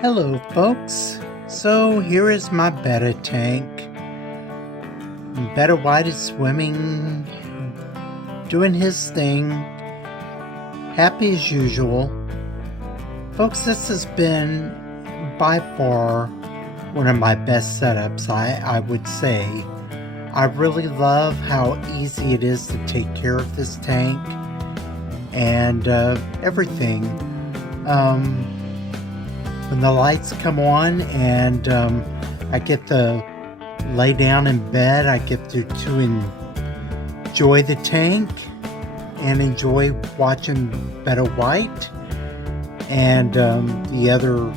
Hello folks, so here is my betta tank. Betta White is swimming, doing his thing, happy as usual. Folks, this has been by far one of my best setups, I would say. I really love how easy it is to take care of this tank and everything. When the lights come on and I get to lay down in bed, I get to enjoy the tank and enjoy watching Betta White and the other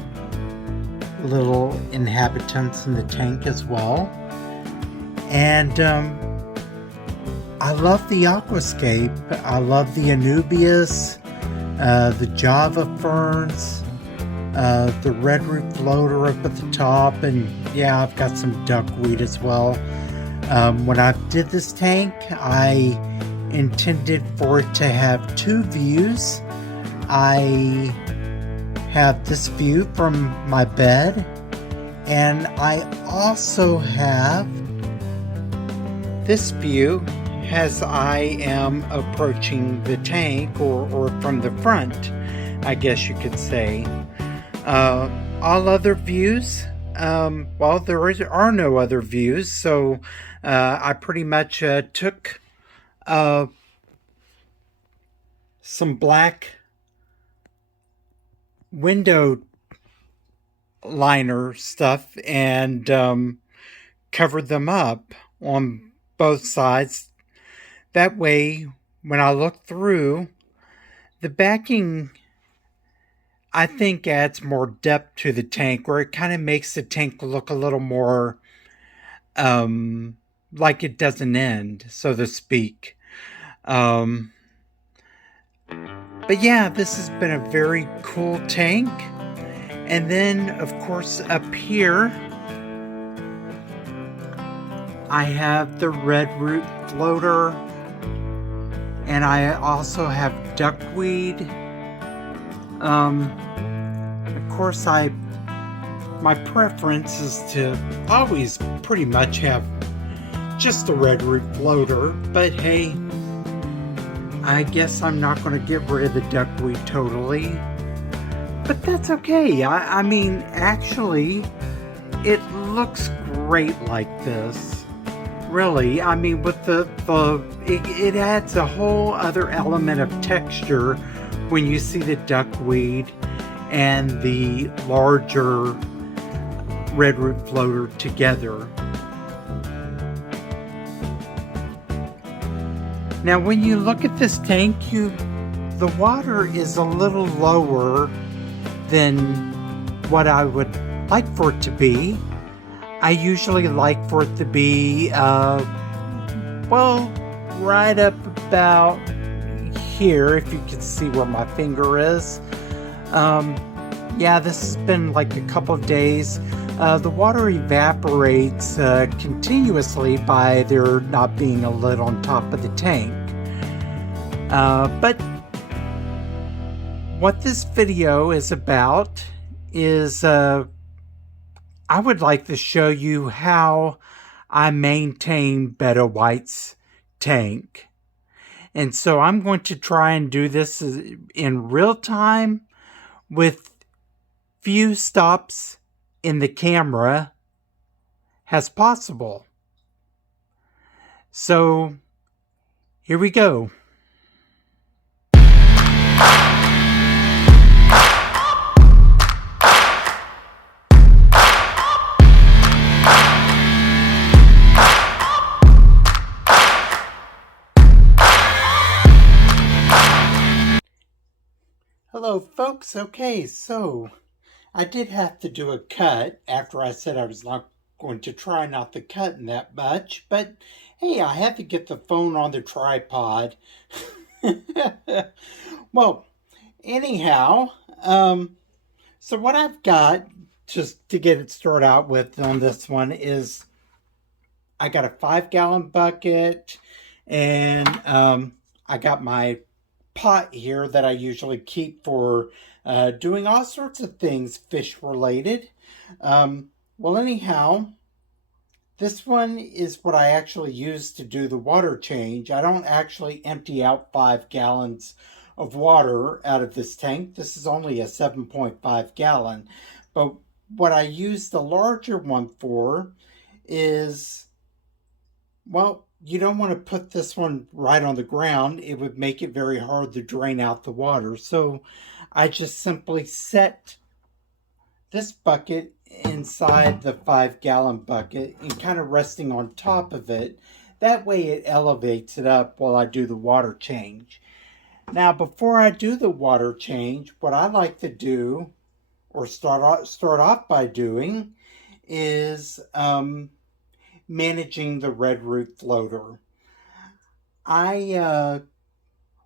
little inhabitants in the tank as well. And I love the aquascape. I love the Anubias, the Java ferns, the red root floater up at the top, and yeah, I've got some duckweed as well. When I did this tank, I intended for it to have two views. I have this view from my bed, and I also have this view as I am approaching the tank, or from the front, I guess you could say. All other views, well, there are no other views, so I pretty much took some black window liner stuff and covered them up on both sides. That way, when I look through, the backing, I think, adds more depth to the tank, where it kind of makes the tank look a little more like it doesn't end, so to speak. But yeah, this has been a very cool tank. And then, of course, up here, I have the red root floater, and I also have duckweed. Of course, my preference is to always pretty much have just the red root floater, but hey, I guess I'm not going to get rid of the duckweed totally, but that's okay. I mean, actually, it looks great like this. Really, I mean, with it adds a whole other element of texture when you see the duckweed and the larger red root floater together. Now, when you look at this tank, the water is a little lower than what I would like for it to be. I usually like for it to be, well, right up about here, if you can see where my finger is. Yeah, this has been like a couple of days. The water evaporates continuously by there not being a lid on top of the tank. But what this video is about is I would like to show you how I maintain Betta White's tank. And so I'm going to try and do this in real time with few stops in the camera as possible. So here we go. Hello folks, okay, so I did have to do a cut after I said I was not going to try not to cut in that much, but hey, I had to get the phone on the tripod. Well, anyhow, so what I've got, just to get it started out with on this one, is I got a 5-gallon bucket, and I got my pot here that I usually keep for doing all sorts of things fish related. Well, anyhow, this one is what I actually use to do the water change. I don't actually empty out 5 gallons of water out of this tank. This is only a 7.5 gallon. But what I use the larger one for is, well, you don't want to put this one right on the ground. It would make it very hard to drain out the water. So I just simply set this bucket inside the 5 gallon bucket and kind of resting on top of it. That way it elevates it up while I do the water change. Now, before I do the water change, what I like to do, or start off by doing, is managing the red root floater. I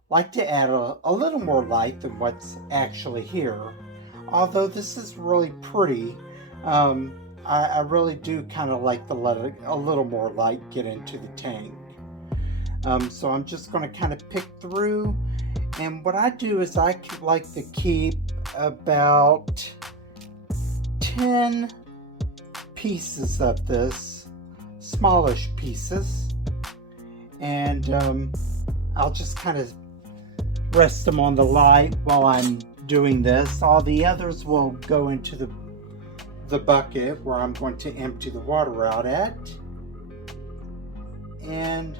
like to add a little more light than what's actually here. Although this is really pretty, I really do kind of like to let a little more light get into the tank. So I'm just going to kind of pick through. And what I do is I like to keep about 10 pieces of this, smallish pieces. And I'll just kind of rest them on the light while I'm doing this. All the others will go into the bucket where I'm going to empty the water out at. And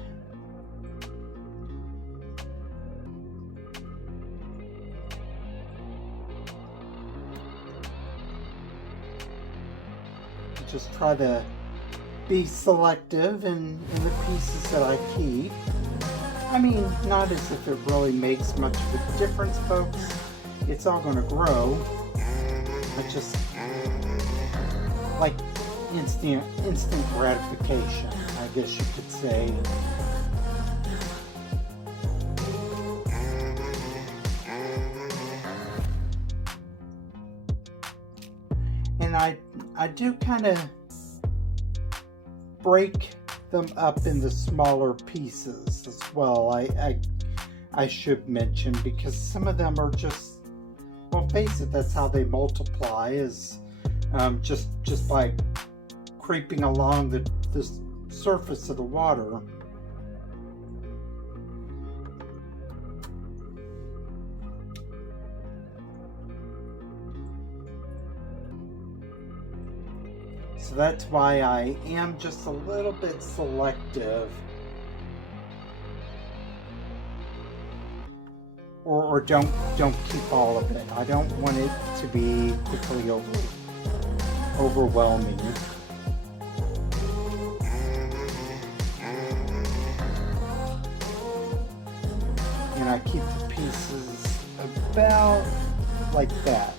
just try to be selective in the pieces that I keep. I mean, not as if it really makes much of a difference, folks. It's all going to grow. I just like instant gratification, I guess you could say. And I do kind of break them up into smaller pieces as well. I should mention, because some of them are just, well, face it, that's how they multiply, is just by creeping along the surface of the water. So that's why I am just a little bit selective. Or don't keep all of it. I don't want it to be quickly overwhelming. And I keep the pieces about like that.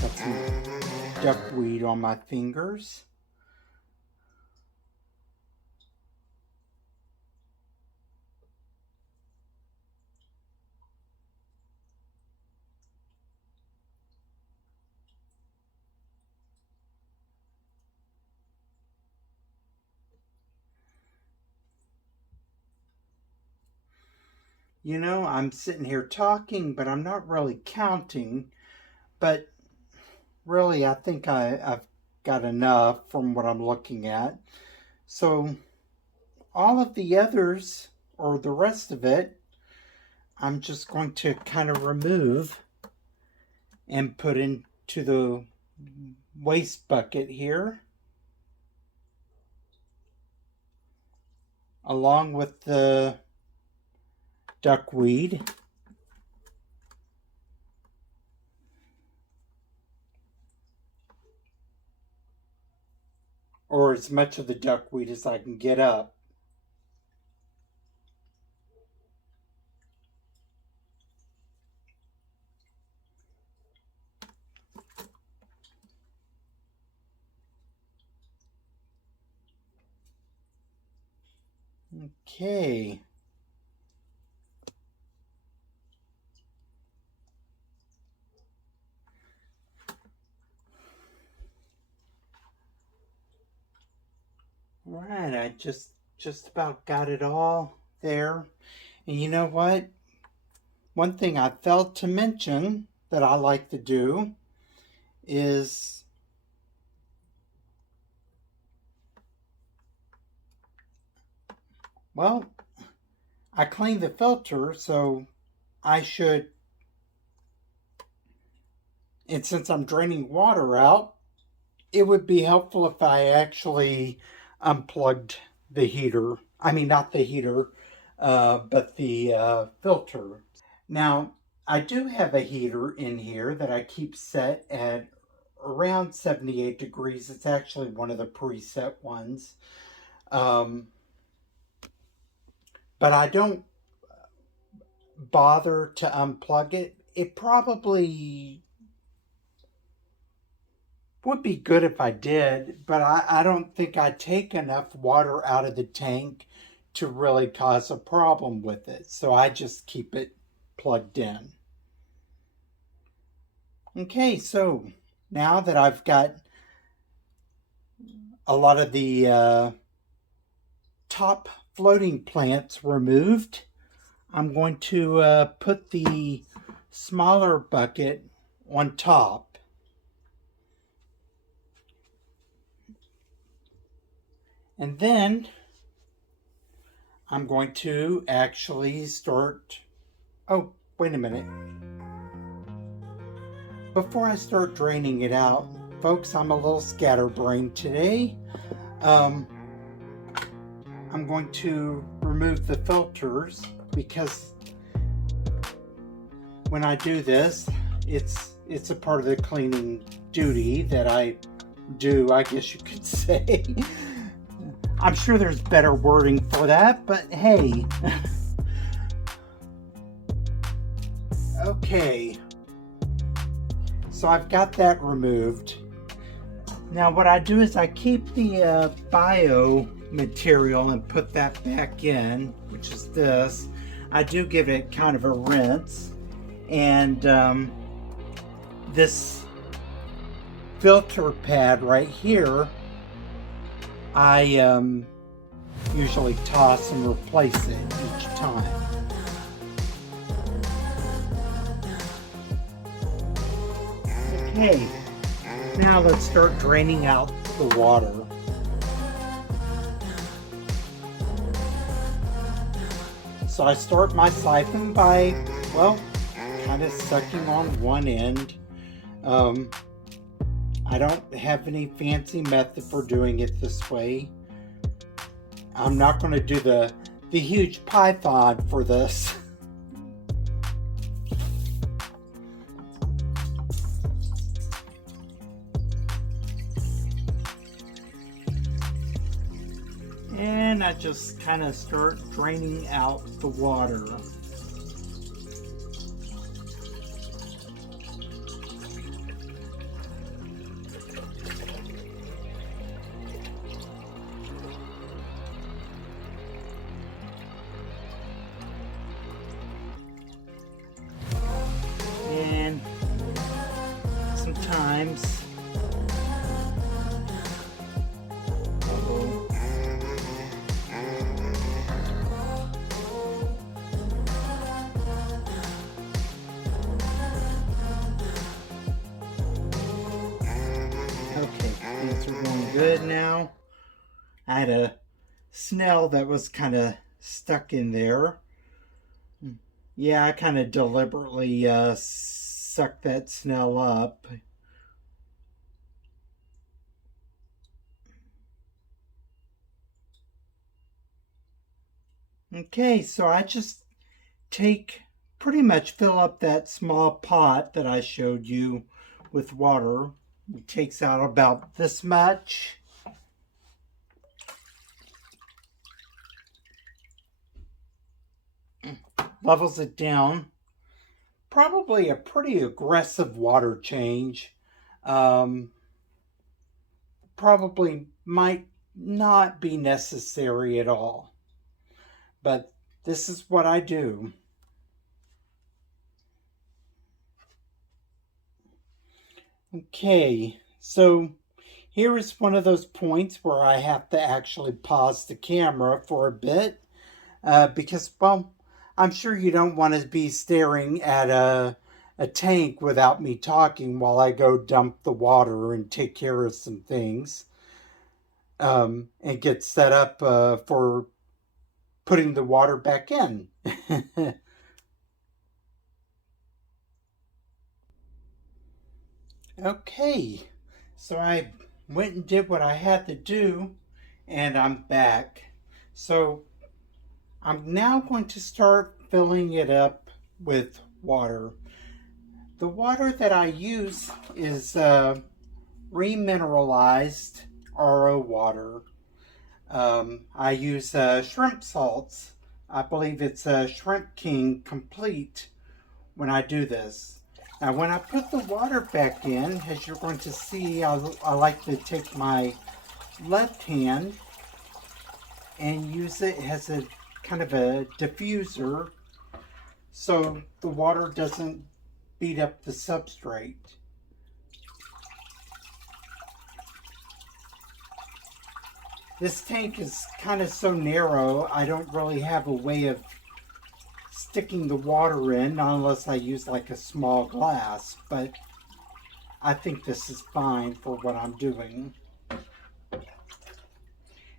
Got some duckweed on my fingers. You know, I'm sitting here talking, but I'm not really counting. But really, I think I've got enough from what I'm looking at. So all of the others, or the rest of it, I'm just going to kind of remove and put into the waste bucket here, along with the duckweed. Or as much of the duckweed as I can get up. Okay. All right, I just about got it all there. And you know what? One thing I failed to mention that I like to do is, well, I clean the filter, so I should, and since I'm draining water out, it would be helpful if I actually unplugged the heater. I mean, not the heater, but the filter. Now, I do have a heater in here that I keep set at around 78 degrees. It's actually one of the preset ones. Um, but I don't bother to unplug it. It probably would be good if I did, but I don't think I take enough water out of the tank to really cause a problem with it. So I just keep it plugged in. Okay, so now that I've got a lot of the top floating plants removed, I'm going to put the smaller bucket on top. And then I'm going to actually start, oh, wait a minute. Before I start draining it out, folks, I'm a little scatterbrained today. I'm going to remove the filters because when I do this, it's a part of the cleaning duty that I do, I guess you could say. I'm sure there's better wording for that, but hey. Okay. So I've got that removed. Now what I do is I keep the bio material and put that back in, which is this. I do give it kind of a rinse. And this filter pad right here, I usually toss and replace it each time. Okay, now let's start draining out the water. So I start my siphon by, well, kind of sucking on one end. I don't have any fancy method for doing it this way. I'm not going to do the huge python for this. And I just kind of start draining out the water. And sometimes things are going good now. I had a snail that was kind of stuck in there. Yeah, I kind of deliberately sucked that snail up. Okay, so I just pretty much fill up that small pot that I showed you with water. It takes out about this much. Levels it down. Probably a pretty aggressive water change. Probably might not be necessary at all. But this is what I do. Okay, so here is one of those points where I have to actually pause the camera for a bit because, well, I'm sure you don't want to be staring at a tank without me talking while I go dump the water and take care of some things, and get set up for putting the water back in. Okay, so I went and did what I had to do, and I'm back. So I'm now going to start filling it up with water. The water that I use is remineralized RO water. I use shrimp salts. I believe it's Shrimp King Complete when I do this. Now, when I put the water back in, as you're going to see, I like to take my left hand and use it as a kind of a diffuser so the water doesn't beat up the substrate. This tank is kind of so narrow, I don't really have a way of sticking the water in unless I use like a small glass, but I think this is fine for what I'm doing.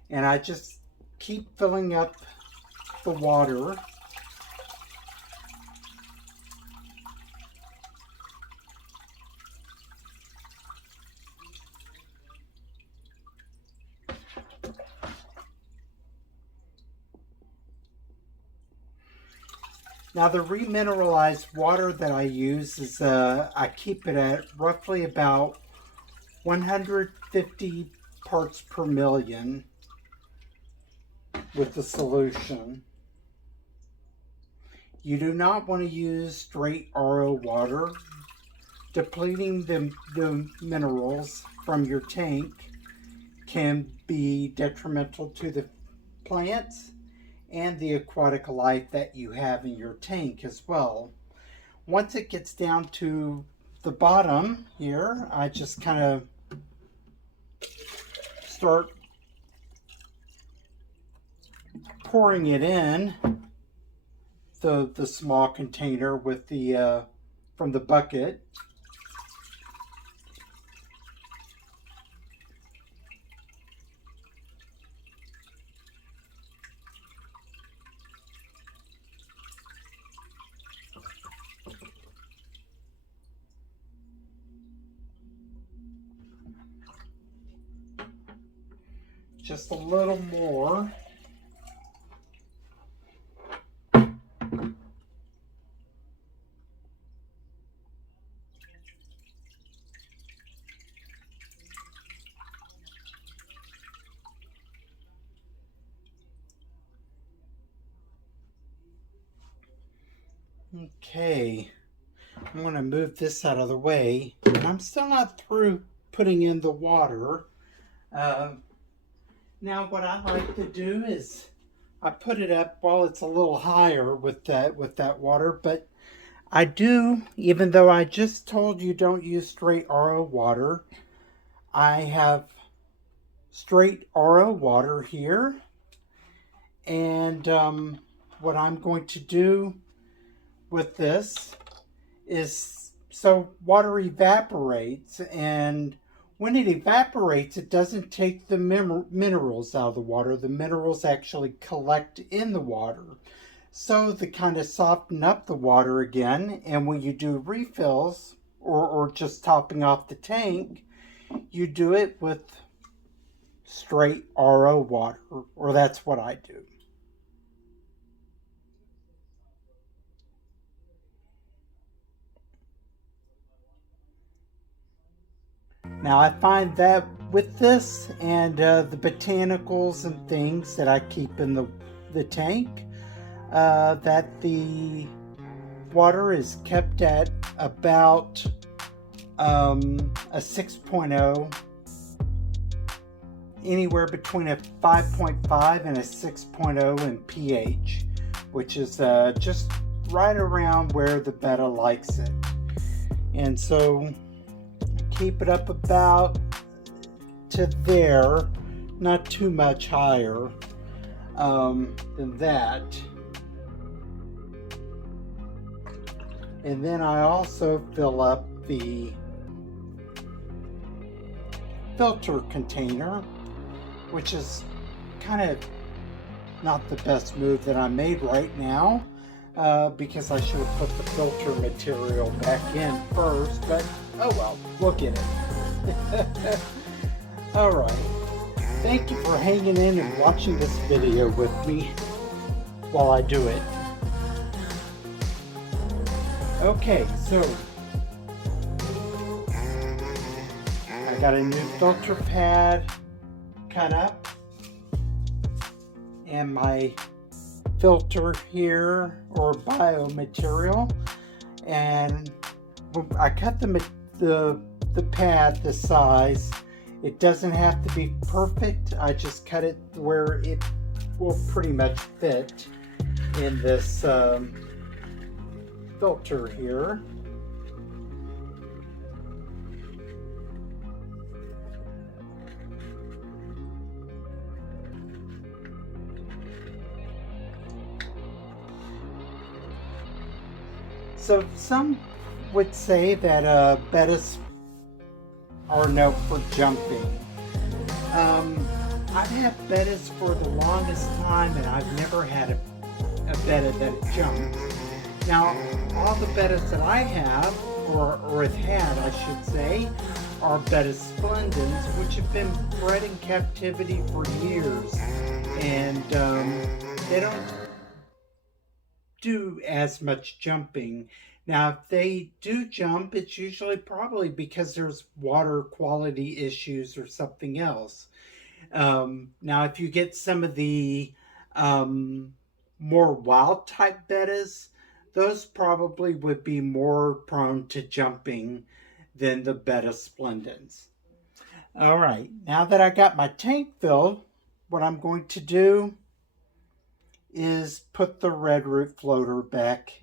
And I just keep filling up the water. Now the remineralized water that I use is, I keep it at roughly about 150 parts per million with the solution. You do not want to use straight RO water. Depleting the minerals from your tank can be detrimental to the plants and the aquatic life that you have in your tank as well. Once it gets down to the bottom here, I just kind of start pouring it in the small container with the from the bucket. Just a little more. Okay, I'm going to move this out of the way, and I'm still not through putting in the water. Now what I like to do is I put it up while it's a little higher with that water, but I do, even though I just told you don't use straight RO water, I have straight RO water here, and what I'm going to do with this is, so water evaporates, and when it evaporates, it doesn't take the minerals out of the water. The minerals actually collect in the water. So to kind of soften up the water again, and when you do refills or just topping off the tank, you do it with straight RO water, or that's what I do. Now I find that with this and the botanicals and things that I keep in the tank, that the water is kept at about a 6.0, anywhere between a 5.5 and a 6.0 in pH, which is just right around where the betta likes it. And so keep it up about to there, not too much higher. than that. And then I also fill up the filter container, which is kind of not the best move that I made right now, because I should have put the filter material back in first, but oh well, we'll get it. All right. Thank you for hanging in and watching this video with me while I do it. Okay, so I got a new filter pad cut up and my filter here, or biomaterial, and I cut the pad this size. It doesn't have to be perfect. I just cut it where it will pretty much fit in this filter here. So some would say that bettas are known for jumping. I've had bettas for the longest time, and I've never had a betta that jumps. Now, all the bettas that I have, or have had, I should say, are betta splendens, which have been bred in captivity for years, and they don't do as much jumping. Now, if they do jump, it's usually probably because there's water quality issues or something else. Now, if you get some of the more wild type bettas, those probably would be more prone to jumping than the betta splendens. All right, now that I got my tank filled, what I'm going to do is put the red root floater back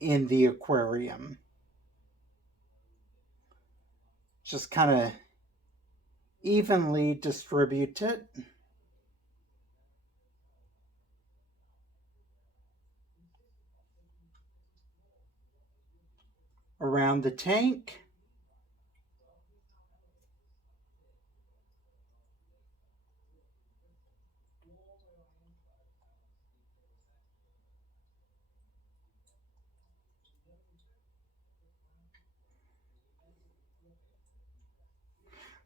in the aquarium. Just kind of evenly distribute it. Around the tank.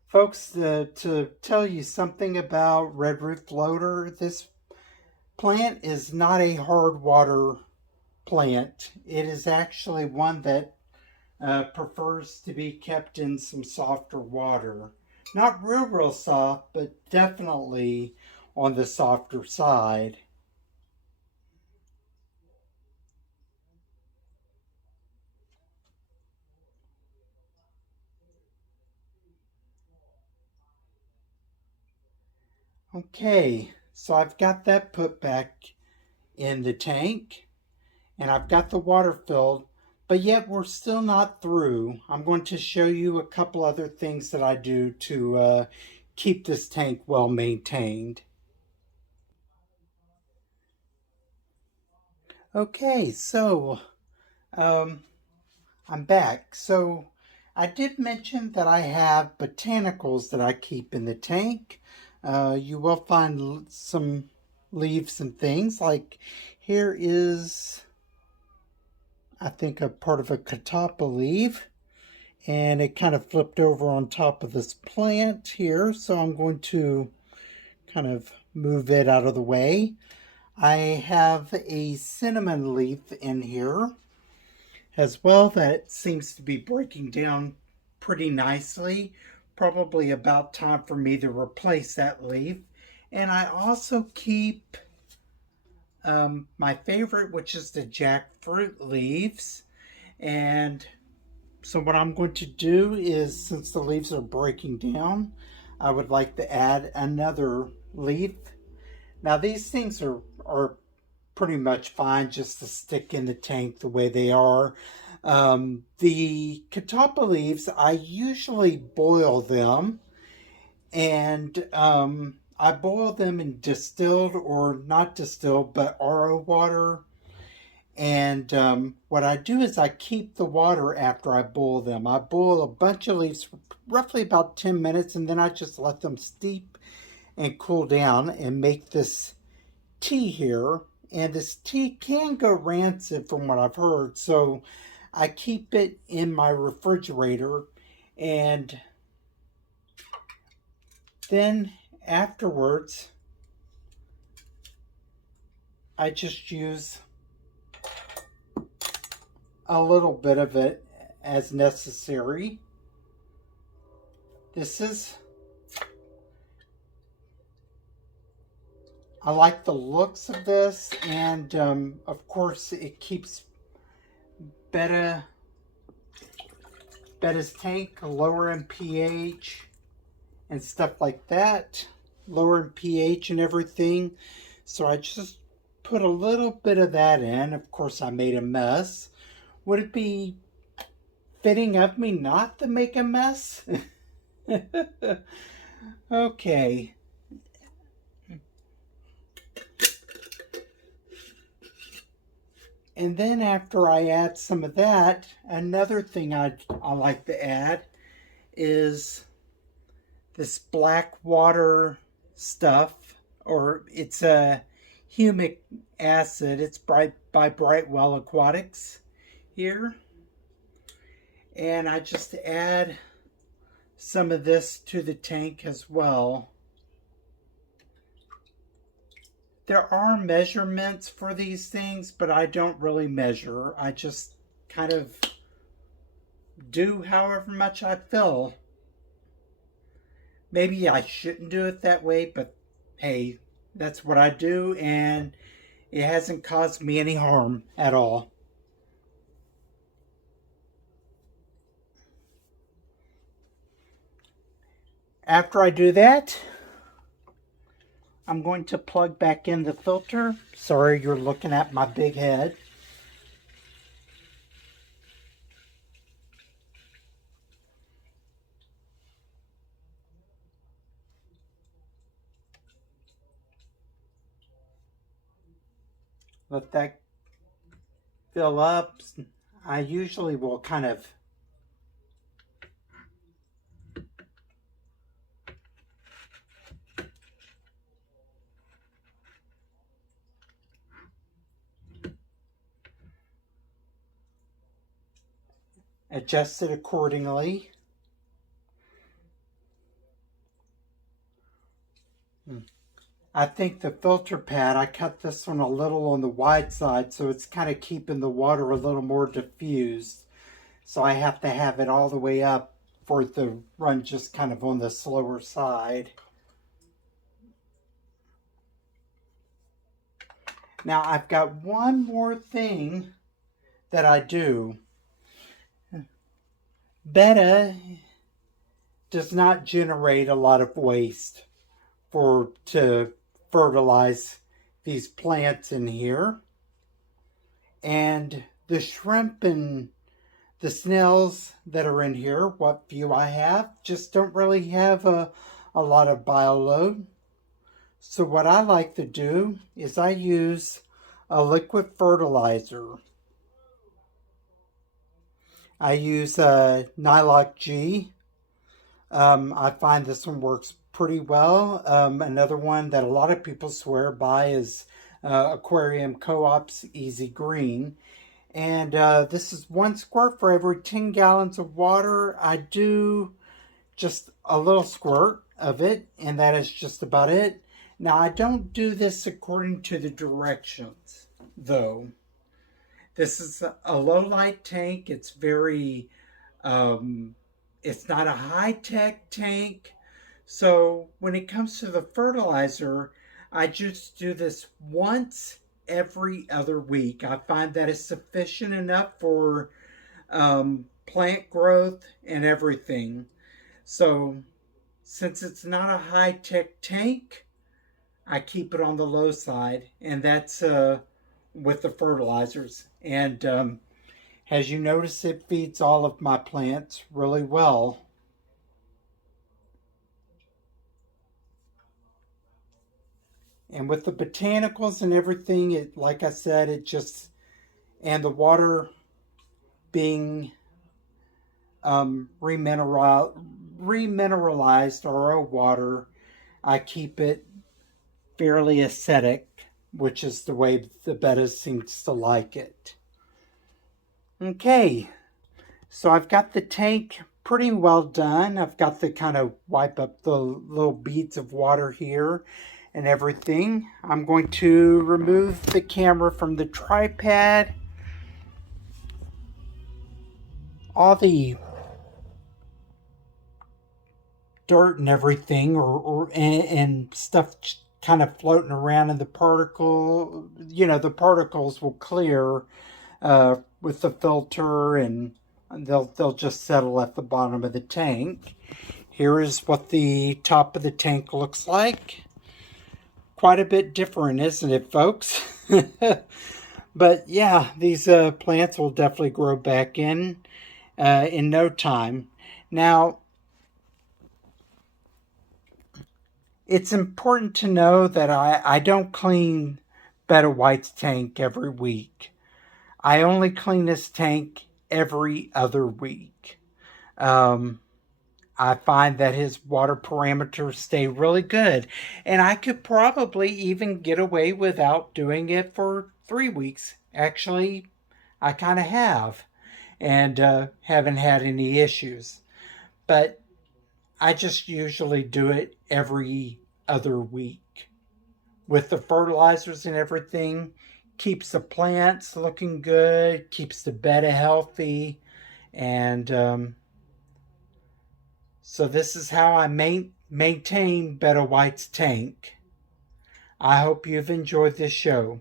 Folks, to tell you something about red root floater, this plant is not a hard water plant. It is actually one that prefers to be kept in some softer water. Not real soft, but definitely on the softer side. Okay, so I've got that put back in the tank, and I've got the water filled, but yet we're still not through. I'm going to show you a couple other things that I do to keep this tank well maintained. Okay, so I'm back. So I did mention that I have botanicals that I keep in the tank. You will find some leaves and things. Like here is, I think, a part of a catappa leaf, and it kind of flipped over on top of this plant here. So I'm going to kind of move it out of the way. I have a cinnamon leaf in here as well that seems to be breaking down pretty nicely. Probably about time for me to replace that leaf. And I also keep my favorite, which is the jackfruit leaves. And so what I'm going to do is, since the leaves are breaking down, I would like to add another leaf. Now these things are pretty much fine just to stick in the tank the way they are. The catappa leaves, I usually boil them, and I boil them in distilled or not distilled, but RO water. And what I do is I keep the water after I boil them. I boil a bunch of leaves for roughly about 10 minutes, and then I just let them steep and cool down and make this tea here. And this tea can go rancid from what I've heard. So I keep it in my refrigerator, and then afterwards I just use a little bit of it as necessary. This is, I like the looks of this, and of course it keeps betta's tank lower in pH and stuff like that, lower in pH and everything. So I just put a little bit of that in. Of course I made a mess. Would it be fitting of me not to make a mess? Okay. And then after I add some of that, another thing I like to add is this black water stuff, or it's a humic acid. It's by Brightwell Aquatics here. And I just add some of this to the tank as well. There are measurements for these things, but I don't really measure. I just kind of do however much I fill. Maybe I shouldn't do it that way, but hey, that's what I do, and it hasn't caused me any harm at all. After I do that, I'm going to plug back in the filter. Sorry, you're looking at my big head. Let that fill up. I usually will kind of adjust it accordingly. I think the filter pad, I cut this one a little on the wide side, so it's kind of keeping the water a little more diffused. So I have to have it all the way up for it to run just kind of on the slower side. Now I've got one more thing that I do. Betta does not generate a lot of waste to fertilize these plants in here. And the shrimp and the snails that are in here, what few I have, just don't really have a lot of bioload. So what I like to do is I use a liquid fertilizer. I use a Nylock G. I find this one works pretty well. Another one that a lot of people swear by is Aquarium Co-op's Easy Green. And this is 1 squirt for every 10 gallons of water. I do just a little squirt of it, and that is just about it. Now, I don't do this according to the directions, though. This is a low light tank. It's very, it's not a high-tech tank. So when it comes to the fertilizer, I just do this once every other week. I find that is sufficient enough for plant growth and everything. So since it's not a high-tech tank, I keep it on the low side, and that's with the fertilizers. And as you notice, it feeds all of my plants really well. And with the botanicals and everything, it, like I said, it just, and the water being remineralized RO water, I keep it fairly acidic, which is the way the betta seems to like it. Okay, so I've got the tank pretty well done. I've got to kind of wipe up the little beads of water here and everything. I'm going to remove the camera from the tripod. All the dirt and everything and stuff kind of floating around in the particle, the particles will clear with the filter, and they'll just settle at the bottom of the tank. Here is what the top of the tank looks like. Quite a bit different, isn't it, folks? But yeah, these plants will definitely grow back in no time. Now, it's important to know that I don't clean Betta White's tank every week. I only clean this tank every other week. I find that his water parameters stay really good. And I could probably even get away without doing it for 3 weeks. Actually, I kind of have. And haven't had any issues. But I just usually do it every other week. With the fertilizers and everything, keeps the plants looking good, keeps the betta healthy, and so this is how I maintain Betta White's tank. I hope you've enjoyed this show.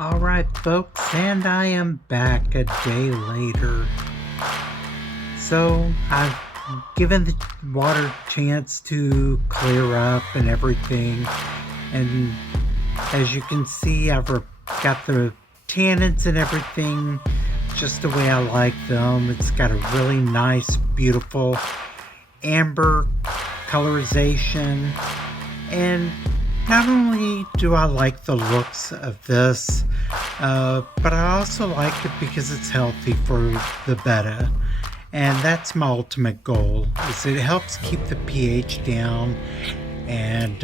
Alright folks, and I am back a day later. So I've given the water a chance to clear up and everything, and as you can see, I've got the tannins and everything just the way I like them. It's got a really nice, beautiful amber colorization, and not only do I like the looks of this, but I also like it because it's healthy for the betta. And that's my ultimate goal, is it helps keep the pH down. And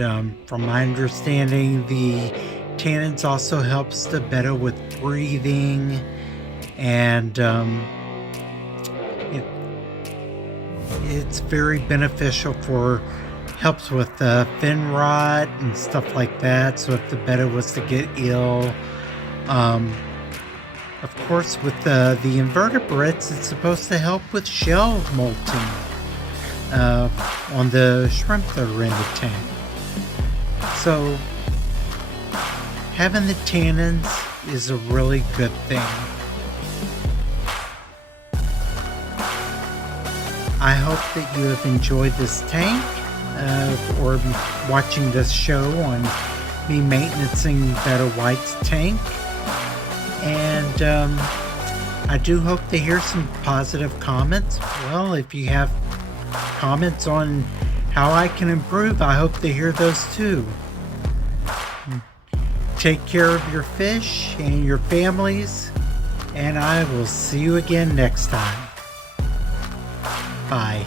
from my understanding, the tannins also helps the betta with breathing. And it's very beneficial helps with fin rot and stuff like that. So if the betta was to get ill, of course, with the invertebrates, it's supposed to help with shell molting on the shrimp that are in the tank. So having the tannins is a really good thing. I hope that you have enjoyed this tank or watching this show on me maintaining Betta White's tank. And I do hope to hear some positive comments. Well, if you have comments on how I can improve, I hope to hear those too. Take care of your fish and your families, and I will see you again next time. Bye.